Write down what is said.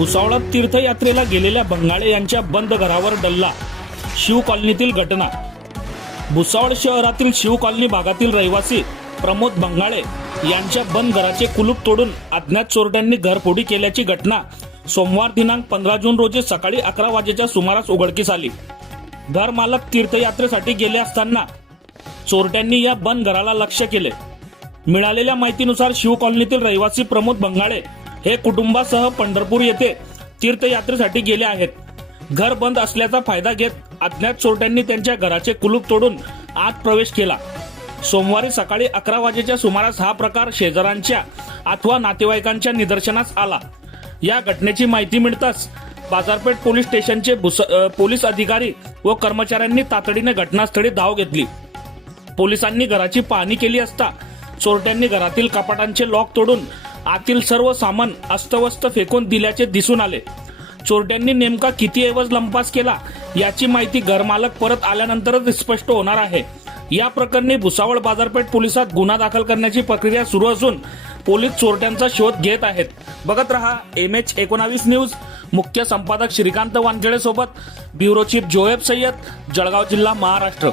भुसावळात तीर्थयात्रेला गेलेल्या बंगाळे यांच्या बंद घरावर डल्ला. शिव कॉलनीतील घटना. भुसावळ शहरातील शिव कॉलनी भागातील रहिवासी प्रमोद बंगाळे यांच्या बंद घराचे कुलूप तोडून अज्ञात चोरट्यांनी घरफोडी केल्याची घटना सोमवार दिनांक 15 जून रोजी सकाळी 11 वाजेच्या सुमारास उघडकीस आली. घर मालक तीर्थयात्रेसाठी गेले असताना चोरट्यांनी या बंद घराला लक्ष्य केले. मिळालेल्या माहितीनुसार शिव कॉलनीतील रहिवासी प्रमोद बंगाळे हे कुटुंबासह पंढरपूर येथे तीर्थयात्रेसाठी गेले आहेत. घर बंद असल्याचा फायदा घेत अज्ञात चोरट्यांनी त्यांच्या घराचे कुलूप तोडून आत प्रवेश केला. सोमवारी सकाळी 11 वाजेच्या सुमारास हा प्रकार शेजाऱ्यांच्या अथवा नातेवाईकांच्या निदर्शनास आला. या घटनेची माहिती मिळताच बाजारपेठ पोलीस स्टेशनचे पोलीस अधिकारी व कर्मचाऱ्यांनी तातडीने घटनास्थळी धाव घेतली. पोलिसांनी घराची पाहणी केली असता चोरट्यांनी घरातील कपाटांचे लॉक तोडून आतील सर्व सामान अस्तव्यस्त फेकून दिल्याचे दिसून आले. चोरट्यांनी नेमका किती ऐवज लंपास केला याची माहिती घरमालक परत आल्यानंतरच स्पष्ट होणार आहे. या प्रकरणी भुसावळ बाजारपेठ पोलिसात गुन्हा दाखल करण्याची प्रक्रिया सुरू असून पोलीस चोरट्यांचा शोध घेत आहेत. बघत रहा MH19 न्यूज. मुख्य संपादक श्रीकांत वानखेडे सोबत ब्युरो चीफ जोएब सय्यद, जळगाव जिल्हा, महाराष्ट्र.